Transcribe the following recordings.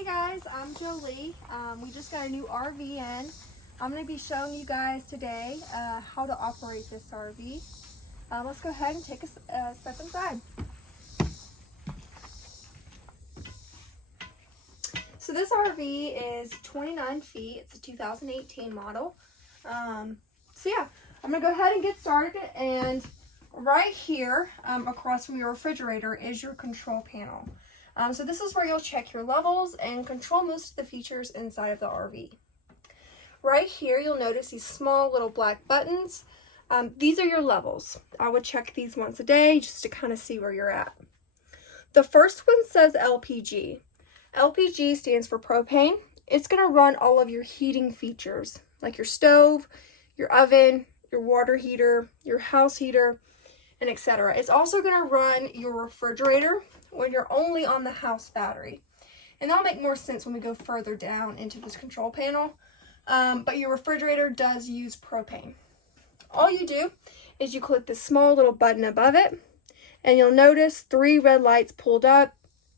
Hey guys, I'm Jolie. We just got a new RV in. I'm going to be showing you guys today how to operate this RV. Let's go ahead and take a step inside. So this RV is 29 feet. It's a 2018 model. So yeah, I'm going to go ahead and get started. And right here, across from your refrigerator, is your control panel. So this is where you'll check your levels and control most of the features inside of the RV. Right here, you'll notice these small little black buttons. These are your levels. I would check these once a day just to kind of see where you're at. The first one says LPG. LPG stands for propane. It's going to run all of your heating features, like your stove, your oven, your water heater, your house heater, and etc. It's also going to run your refrigerator when you're only on the house battery. And that'll make more sense when we go further down into this control panel. But your refrigerator does use propane. All you do is you click this small little button above it, and you'll notice 3 red lights pulled up,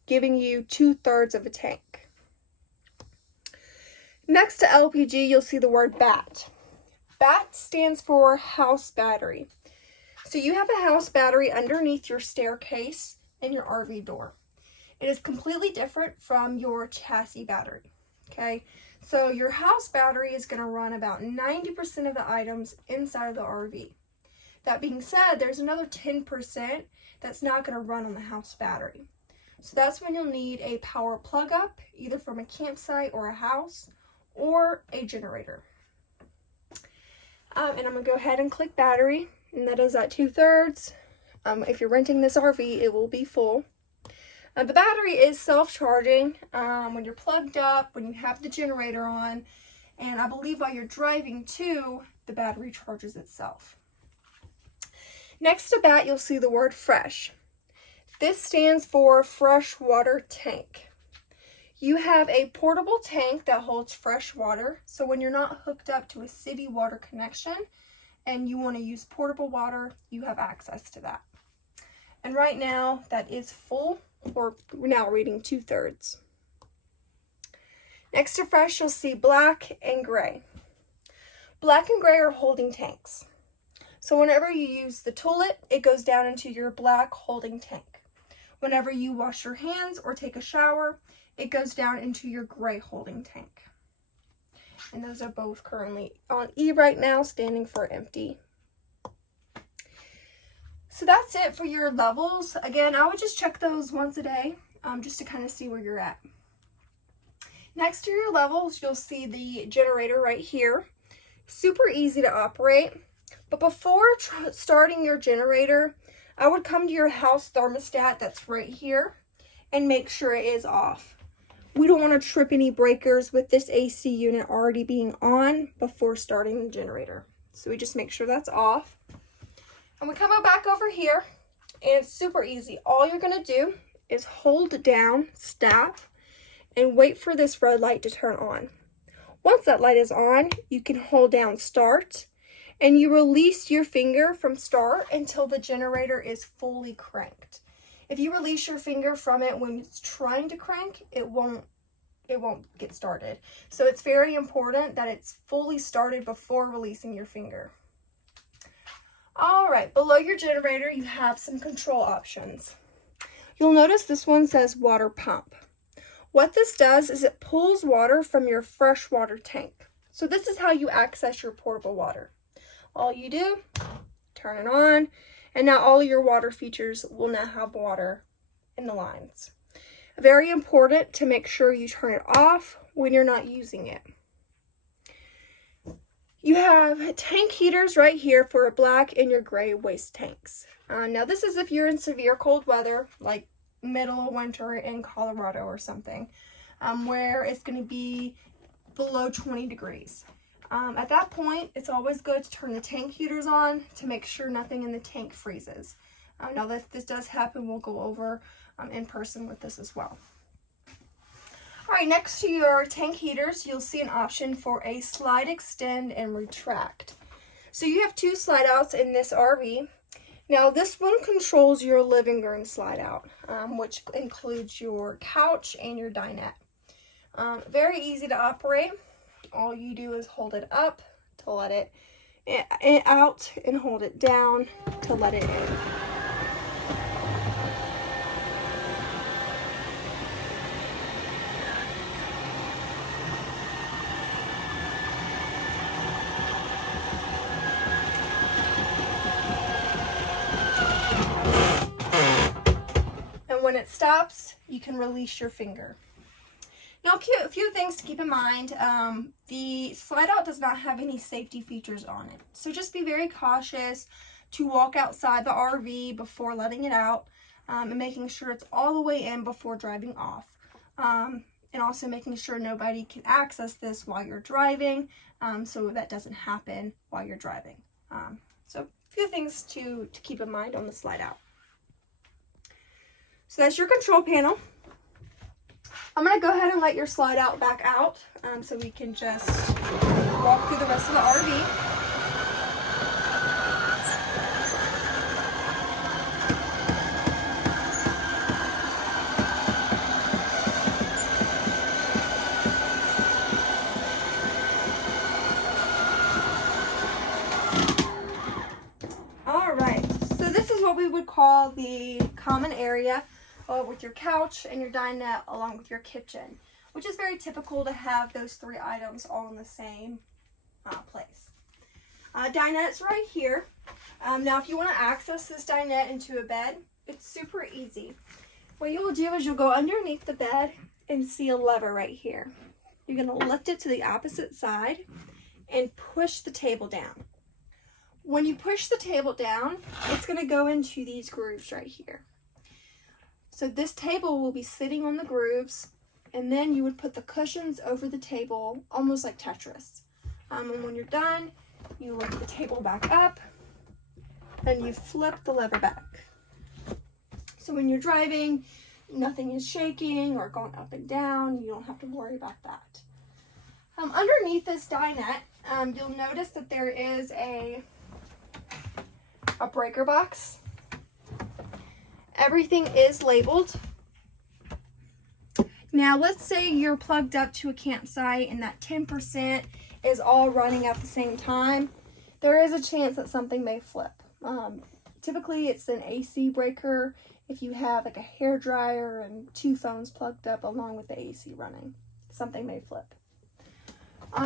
giving you 2/3 of a tank. Next to LPG, you'll see the word BAT. BAT stands for house battery. So you have a house battery underneath your staircase in your RV door. It is completely different from your chassis battery, okay? So your house battery is going to run about 90% of the items inside of the RV. That being said, there's another 10% that's not going to run on the house battery. So that's when you'll need a power plug up, either from a campsite or a house, or a generator. And I'm going to go ahead and click battery, and that is at 2/3. If you're renting this RV, it will be full. The battery is self-charging when you're plugged up, when you have the generator on, and I believe while you're driving too, the battery charges itself. Next to that, you'll see the word fresh. This stands for fresh water tank. You have a portable tank that holds fresh water, so when you're not hooked up to a city water connection and you want to use portable water, you have access to that. And right now, that is full, or we're now reading 2/3. Next to fresh, you'll see black and gray. Black and gray are holding tanks. So whenever you use the toilet, it goes down into your black holding tank. Whenever you wash your hands or take a shower, it goes down into your gray holding tank. And those are both currently on E right now, standing for empty. So that's it for your levels. Again, I would just check those once a day, just to kind of see where you're at. Next to your levels, you'll see the generator right here. Super easy to operate. But before starting your generator, I would come to your house thermostat that's right here and make sure it is off. We don't want to trip any breakers with this AC unit already being on before starting the generator. So we just make sure that's off. And we come back over here, and it's super easy. All you're going to do is hold down stop and wait for this red light to turn on. Once that light is on, you can hold down start, and you release your finger from start until the generator is fully cranked. If you release your finger from it when it's trying to crank, it won't get started. So it's very important that it's fully started before releasing your finger. All right, below your generator, you have some control options. You'll notice this one says water pump. What this does is it pulls water from your freshwater tank. So this is how you access your portable water. All you do, turn it on, and now all of your water features will now have water in the lines. Very important to make sure you turn it off when you're not using it. You have tank heaters right here for your black and your gray waste tanks. Now this is if you're in severe cold weather, like middle of winter in Colorado or something, where it's going to be below 20 degrees. At that point, it's always good to turn the tank heaters on to make sure nothing in the tank freezes. Now if this does happen, we'll go over in person with this as well. All right, next to your tank heaters, you'll see an option for a slide, extend, and retract. So you have 2 slide outs in this RV. Now this one controls your living room slide out, which includes your couch and your dinette. Very easy to operate. All you do is hold it up to let it out and hold it down to let it in. And when it stops, you can release your finger. Now, a few things to keep in mind. The slide out does not have any safety features on it. So just be very cautious to walk outside the RV before letting it out, and making sure it's all the way in before driving off. And also making sure nobody can access this while you're driving, so that doesn't happen while you're driving. So a few things to keep in mind on the slide out. So that's your control panel. I'm going to go ahead and let your slide out back out, so we can just walk through the rest of the RV. All right, so this is what we would call the common area with your couch and your dinette along with your kitchen, which is very typical to have those three items all in the same place. Dinette's right here. Now if you want to access this dinette into a bed, it's super easy. What you will do is you'll go underneath the bed and see a lever right here. You're going to lift it to the opposite side and push the table down. When you push the table down, it's going to go into these grooves right here. So this table will be sitting on the grooves, and then you would put the cushions over the table, almost like Tetris. And when you're done, you lift the table back up, and you flip the lever back. So when you're driving, nothing is shaking or going up and down. You don't have to worry about that. Underneath this dinette, you'll notice that there is a breaker box. Everything is labeled. Now, let's say you're plugged up to a campsite and that 10% is all running at the same time. There is a chance that something may flip. Typically, it's an AC breaker if you have like a hair dryer and 2 phones plugged up along with the AC running. Something may flip.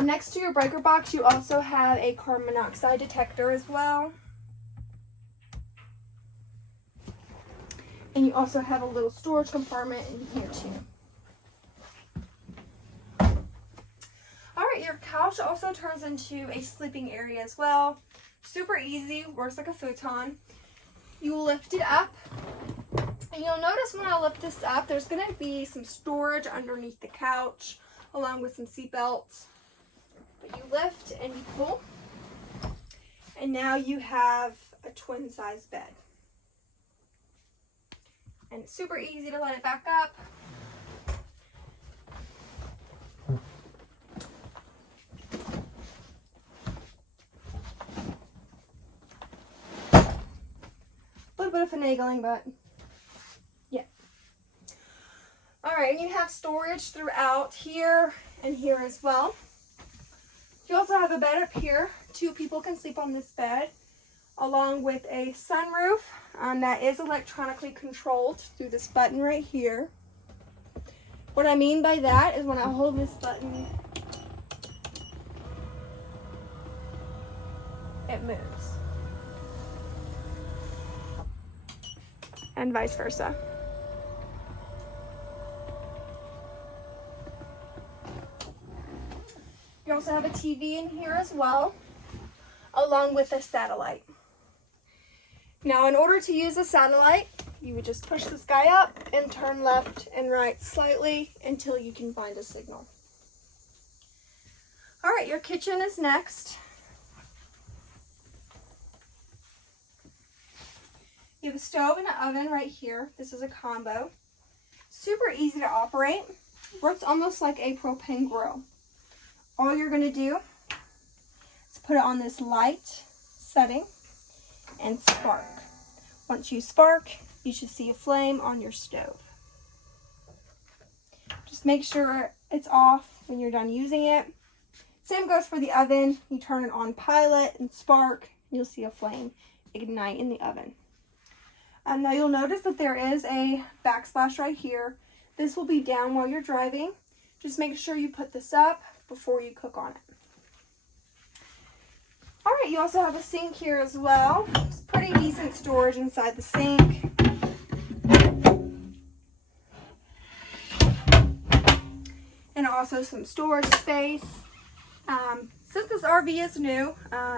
Next to your breaker box, you also have a carbon monoxide detector as well. And you also have a little storage compartment in here too. Alright, your couch also turns into a sleeping area as well. Super easy, works like a futon. You lift it up, and you'll notice when I lift this up, there's going to be some storage underneath the couch, along with some seat belts. But you lift and you pull, and now you have a twin size bed. And it's super easy to let it back up. A little bit of finagling, but yeah. Alright, and you have storage throughout here and here as well. You also have a bed up here. 2 people can sleep on this bed, along with a sunroof that is electronically controlled through this button right here. What I mean by that is when I hold this button, it moves. And vice versa. You also have a TV in here as well, along with a satellite. Now, in order to use a satellite, you would just push this guy up and turn left and right slightly until you can find a signal. All right, your kitchen is next. You have a stove and an oven right here. This is a combo. Super easy to operate. Works almost like a propane grill. All you're going to do is put it on this light setting and spark. Once you spark, you should see a flame on your stove. Just make sure it's off when you're done using it. Same goes for the oven. You turn it on pilot and spark, and you'll see a flame ignite in the oven. Now you'll notice that there is a backsplash right here. This will be down while you're driving. Just make sure you put this up before you cook on it. All right, you also have a sink here as well. It's pretty decent storage inside the sink. And also some storage space. Since this RV is new,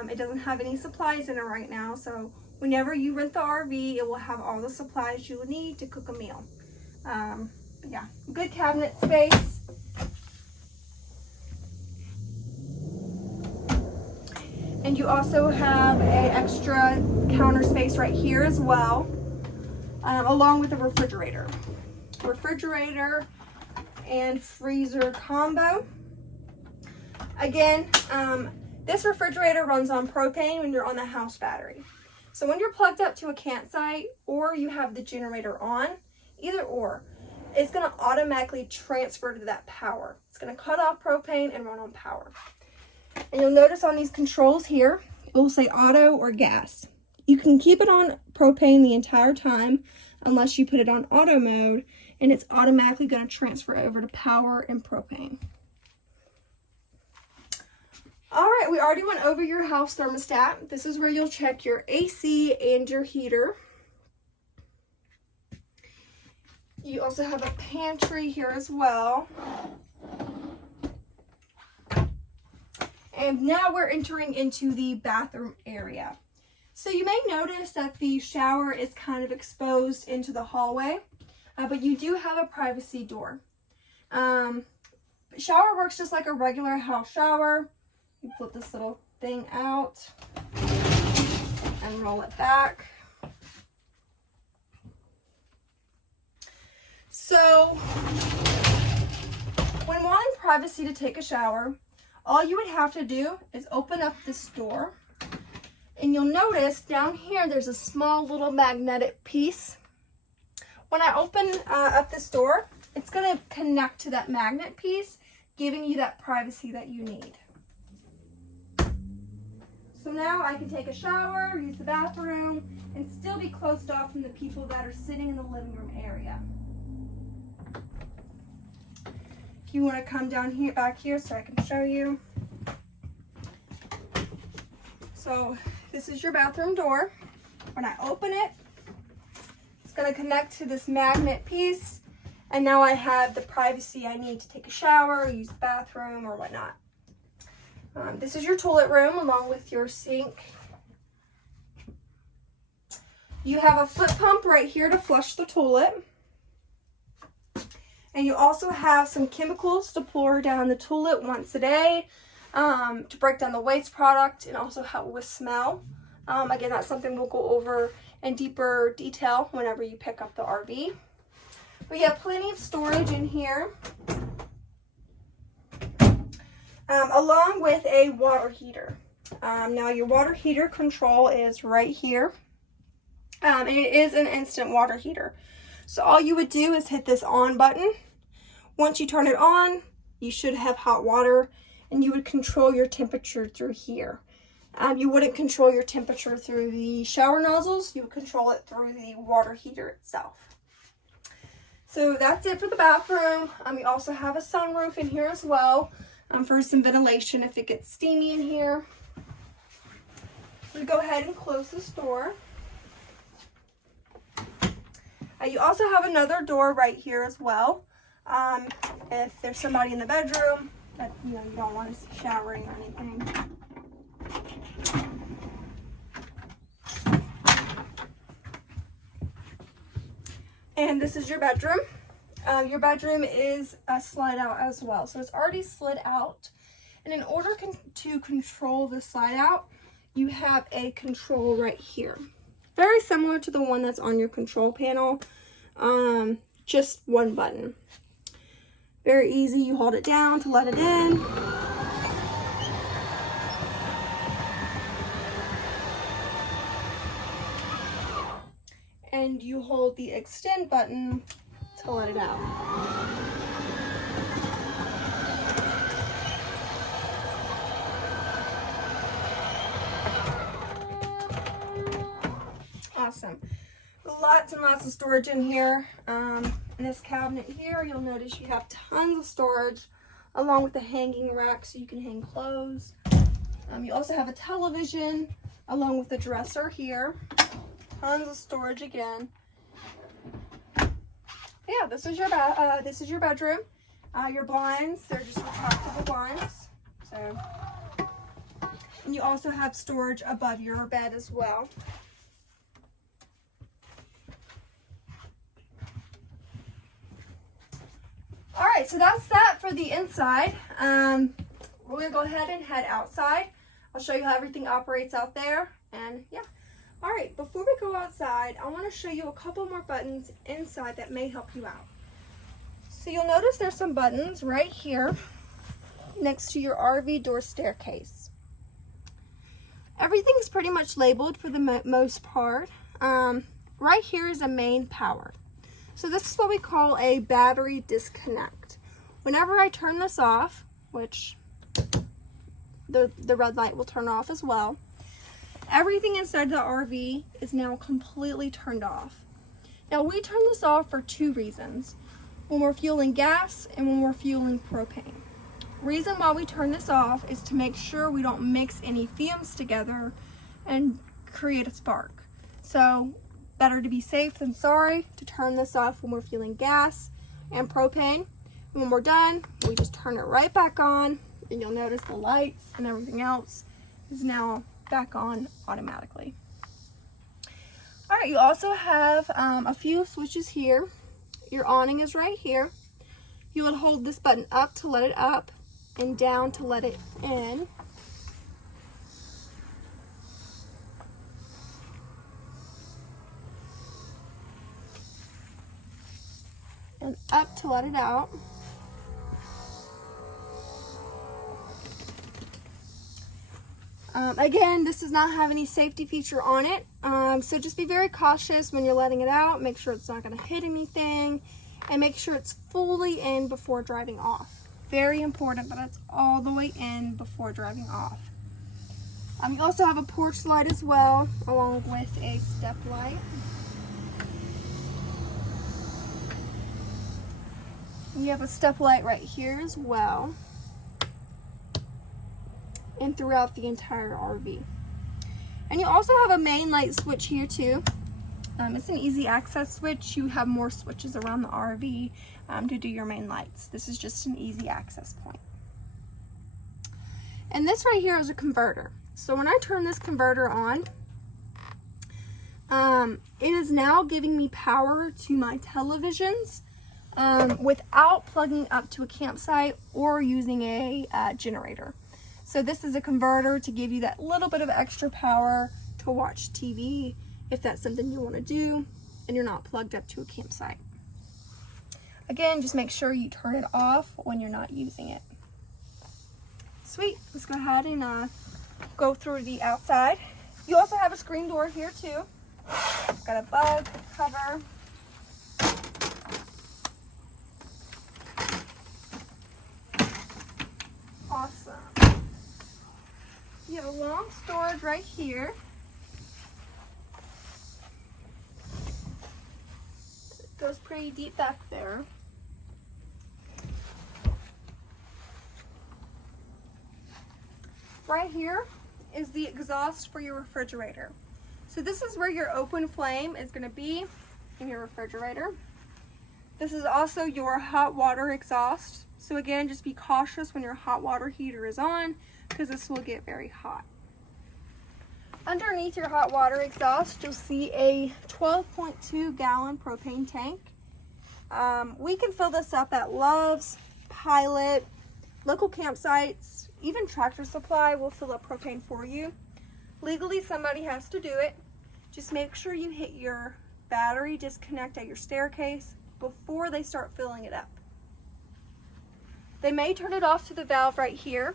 it doesn't have any supplies in it right now, so whenever you rent the RV, it will have all the supplies you would need to cook a meal. But yeah, good cabinet space. And you also have an extra counter space right here as well, along with a refrigerator. Refrigerator and freezer combo. Again, this refrigerator runs on propane when you're on the house battery. So when you're plugged up to a campsite or you have the generator on, either or, it's going to automatically transfer to that power. It's going to cut off propane and run on power. And you'll notice on these controls here, it will say auto or gas. You can keep it on propane the entire time unless you put it on auto mode, and it's automatically going to transfer over to power and propane. All right, we already went over your house thermostat. This is where you'll check your AC and your heater. You also have a pantry here as well. And now we're entering into the bathroom area. So you may notice that the shower is kind of exposed into the hallway, but you do have a privacy door. Shower works just like a regular house shower. You flip this little thing out and roll it back. So when wanting privacy to take a shower, all you would have to do is open up this door, and you'll notice down here there's a small little magnetic piece. When I open up this door, it's going to connect to that magnet piece, giving you that privacy that you need. So now I can take a shower, use the bathroom, and still be closed off from the people that are sitting in the living room area. If you want to come down here, back here, so I can show you. So this is your bathroom door. When I open it, it's going to connect to this magnet piece, and now I have the privacy I need to take a shower, use the bathroom, or whatnot. This is your toilet room along with your sink. You have a foot pump right here to flush the toilet. And you also have some chemicals to pour down the toilet once a day to break down the waste product and also help with smell. Again, that's something we'll go over in deeper detail whenever you pick up the RV. We have plenty of storage in here. Along with a water heater. Now your water heater control is right here. And it is an instant water heater. So all you would do is hit this on button. Once you turn it on, you should have hot water, and you would control your temperature through here. You wouldn't control your temperature through the shower nozzles. You would control it through the water heater itself. So that's it for the bathroom. We also have a sunroof in here as well. For some ventilation if it gets steamy in here. We go ahead and close this door. You also have another door right here as well. If there's somebody in the bedroom that you don't want to see showering or anything. And this is your bedroom. Your bedroom is slide out as well. So it's already slid out. And in order to control the slide out, you have a control right here. Very similar to the one that's on your control panel. Just one button. Very easy. You hold it down to let it in. And you hold the extend button to let it out. awesome. Lots and lots of storage in here. In this cabinet here, you'll notice you have tons of storage along with the hanging rack so you can hang clothes. You also have a television along with the dresser here. Tons of storage again. Yeah, this is your bedroom. Your blinds, they're just retractable blinds. So, and you also have storage above your bed as well. All right, so that's that for the inside. We're gonna go ahead and head outside. I'll show you how everything operates out there, and yeah. All right, before we go outside, I wanna show you a couple more buttons inside that may help you out. So you'll notice there's some buttons right here next to your RV door staircase. Everything's pretty much labeled for the most part. Right here is a main power. So this is what we call a battery disconnect. Whenever I turn this off, which the red light will turn off as well, everything inside the RV is now completely turned off. Now we turn this off for two reasons. When we're fueling gas and when we're fueling propane. Reason why we turn this off is to make sure we don't mix any fumes together and create a spark. So better to be safe than sorry to turn this off when we're fueling gas and propane. And when we're done, we just turn it right back on, and you'll notice the lights and everything else is now back on automatically. All right, you also have a few switches here. Your awning is right here. You would hold this button up to let it up and down to let it in. And up to let it out. Again, this does not have any safety feature on it, so just be very cautious when you're letting it out. Make sure it's not going to hit anything, and make sure it's fully in before driving off. Very important that it's all the way in before driving off. You also have a porch light as well, along with a step light. You have a step light right here as well, and throughout the entire RV. And you also have a main light switch here too. It's an easy access switch. You have more switches around the RV to do your main lights. This is just an easy access point. And this right here is a converter. So when I turn this converter on, it is now giving me power to my televisions without plugging up to a campsite or using a generator. So this is a converter to give you that little bit of extra power to watch TV if that's something you want to do and you're not plugged up to a campsite. Again, just make sure you turn it off when you're not using it. Sweet, let's go ahead and go through the outside. You also have a screen door here too. It's got a bug cover. Awesome. You have a long storage right here. It goes pretty deep back there. Right here is the exhaust for your refrigerator. So this is where your open flame is going to be in your refrigerator. This is also your hot water exhaust. So again, just be cautious when your hot water heater is on, because this will get very hot. Underneath your hot water exhaust, you'll see a 12.2 gallon propane tank. We can fill this up at Love's, Pilot, local campsites, even Tractor Supply will fill up propane for you. Legally, somebody has to do it. Just make sure you hit your battery disconnect at your staircase before they start filling it up. They may turn it off to the valve right here.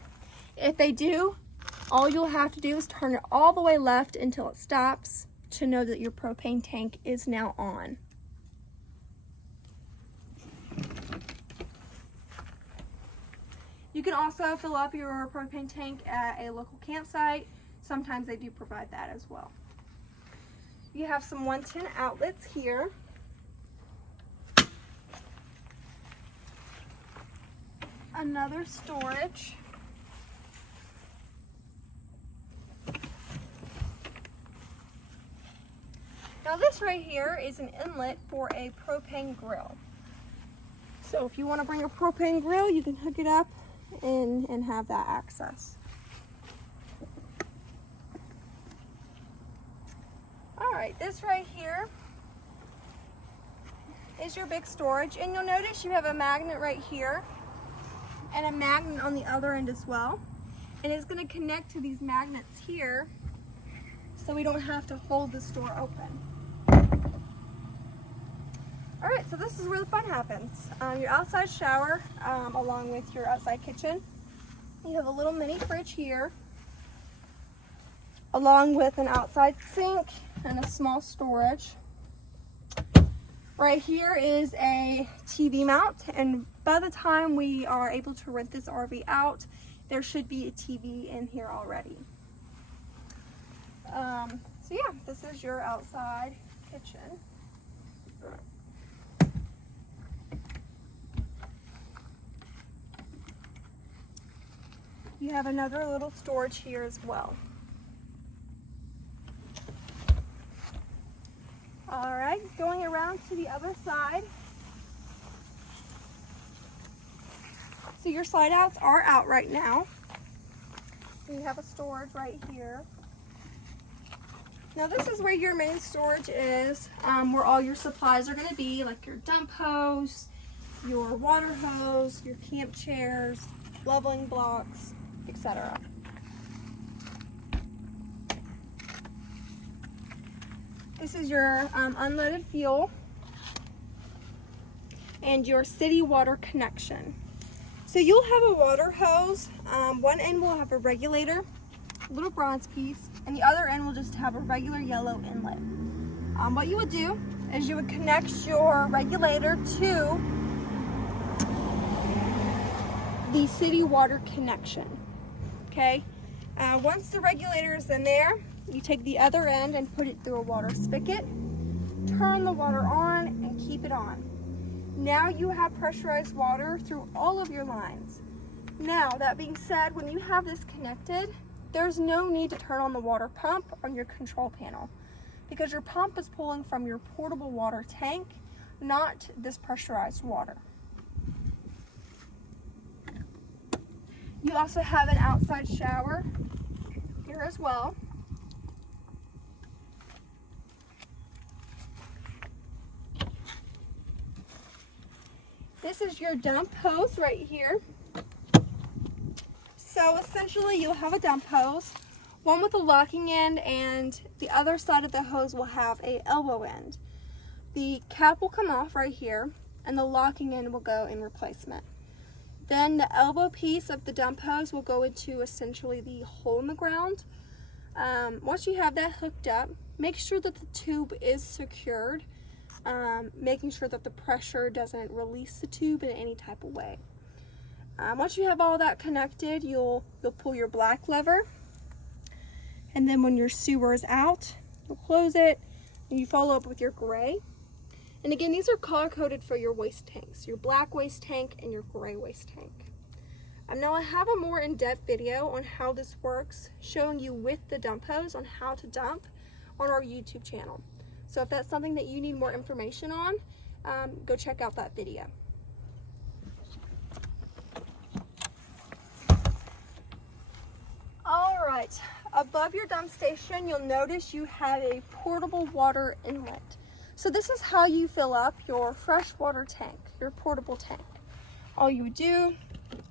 If they do, all you'll have to do is turn it all the way left until it stops to know that your propane tank is now on. You can also fill up your propane tank at a local campsite. Sometimes they do provide that as well. You have some 110 outlets here. Another storage. Now this right here is an inlet for a propane grill. So if you want to bring a propane grill, you can hook it up and have that access. All right, this right here is your big storage, and you'll notice you have a magnet right here and a magnet on the other end as well. And it's going to connect to these magnets here so we don't have to hold this door open. All right, so this is where the fun happens. Your outside shower, along with your outside kitchen. You have a little mini fridge here, along with an outside sink and a small storage. Right here is a TV mount, and by the time we are able to rent this RV out, there should be a TV in here already. So yeah, this is your outside kitchen. You have another little storage here as well. All right, going around to the other side. So your slide outs are out right now. You have a storage right here. Now this is where your main storage is, where all your supplies are going to be, like your dump hose, your water hose, your camp chairs, leveling blocks, etc. This is your unleaded fuel and your city water connection. So you'll have a water hose. One end will have a regulator, a little bronze piece, and the other end will just have a regular yellow inlet. What you would do is you would connect your regulator to the city water connection. Okay, once the regulator is in there, you take the other end and put it through a water spigot, turn the water on, and keep it on. Now you have pressurized water through all of your lines. Now, that being said, when you have this connected, there's no need to turn on the water pump on your control panel, because your pump is pulling from your portable water tank, not this pressurized water. You also have an outside shower here as well. This is your dump hose right here. So essentially you'll have a dump hose, one with a locking end, and the other side of the hose will have an elbow end. The cap will come off right here, and the locking end will go in replacement. Then the elbow piece of the dump hose will go into essentially the hole in the ground. Once you have that hooked up, make sure that the tube is secured, making sure that the pressure doesn't release the tube in any type of way. Once you have all that connected, you'll pull your black lever, and then when your sewer is out, you'll close it, and you follow up with your gray. And again, these are color coded for your waste tanks, your black waste tank and your gray waste tank. Now I have a more in-depth video on how this works, showing you with the dump hose on how to dump on our YouTube channel. So if that's something that you need more information on, go check out that video. All right, above your dump station, you'll notice you have a portable water inlet. So this is how you fill up your freshwater tank, your portable tank. All you would do,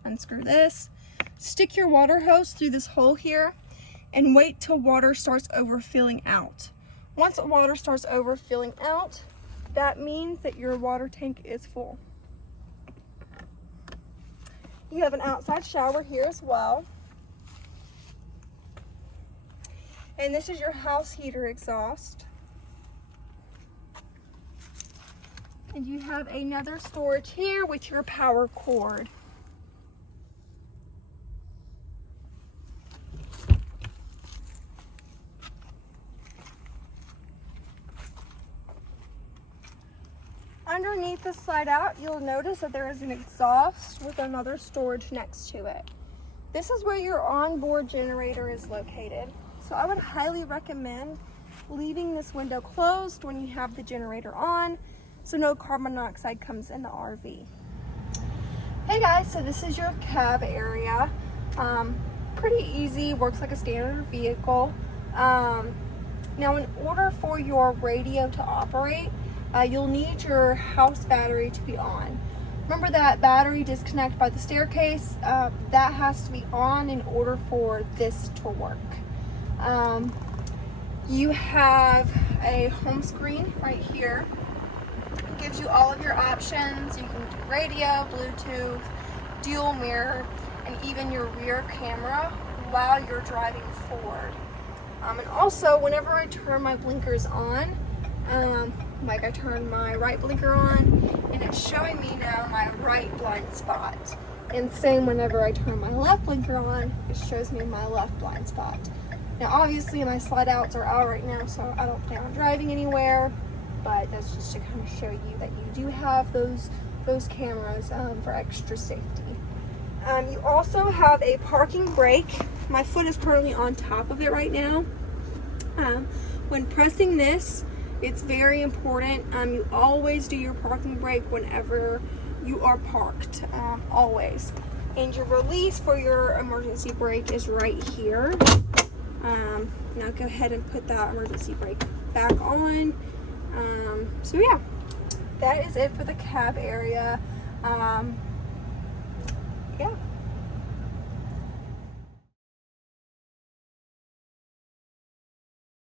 unscrew this, stick your water hose through this hole here, and wait till water starts overfilling out. Once water starts overfilling out, that means that your water tank is full. You have an outside shower here as well. And this is your house heater exhaust. And you have another storage here with your power cord. underneath the slide out, you'll notice that there is an exhaust with another storage next to it. This is where your onboard generator is located. So I would highly recommend leaving this window closed when you have the generator on, so no carbon dioxide comes in the RV. Hey guys, so this is your cab area. Pretty easy, works like a standard vehicle. Now in order for your radio to operate, you'll need your house battery to be on. Remember that battery disconnect by the staircase? That has to be on in order for this to work. You have a home screen right here. It gives you all of your options. You can do radio, Bluetooth, dual mirror, and even your rear camera while you're driving forward. And also, whenever I turn my blinkers on, like I turn my right blinker on, and it's showing me now my right blind spot. And same whenever I turn my left blinker on, it shows me my left blind spot. Now obviously my slide outs are out right now, so I don't plan on driving anywhere, but that's just to kind of show you that you do have those cameras for extra safety. You also have a parking brake. My foot is currently on top of it right now. When pressing this, it's very important. You always do your parking brake whenever you are parked, always. And your release for your emergency brake is right here. Now go ahead and put that emergency brake back on. So yeah, that is it for the cab area.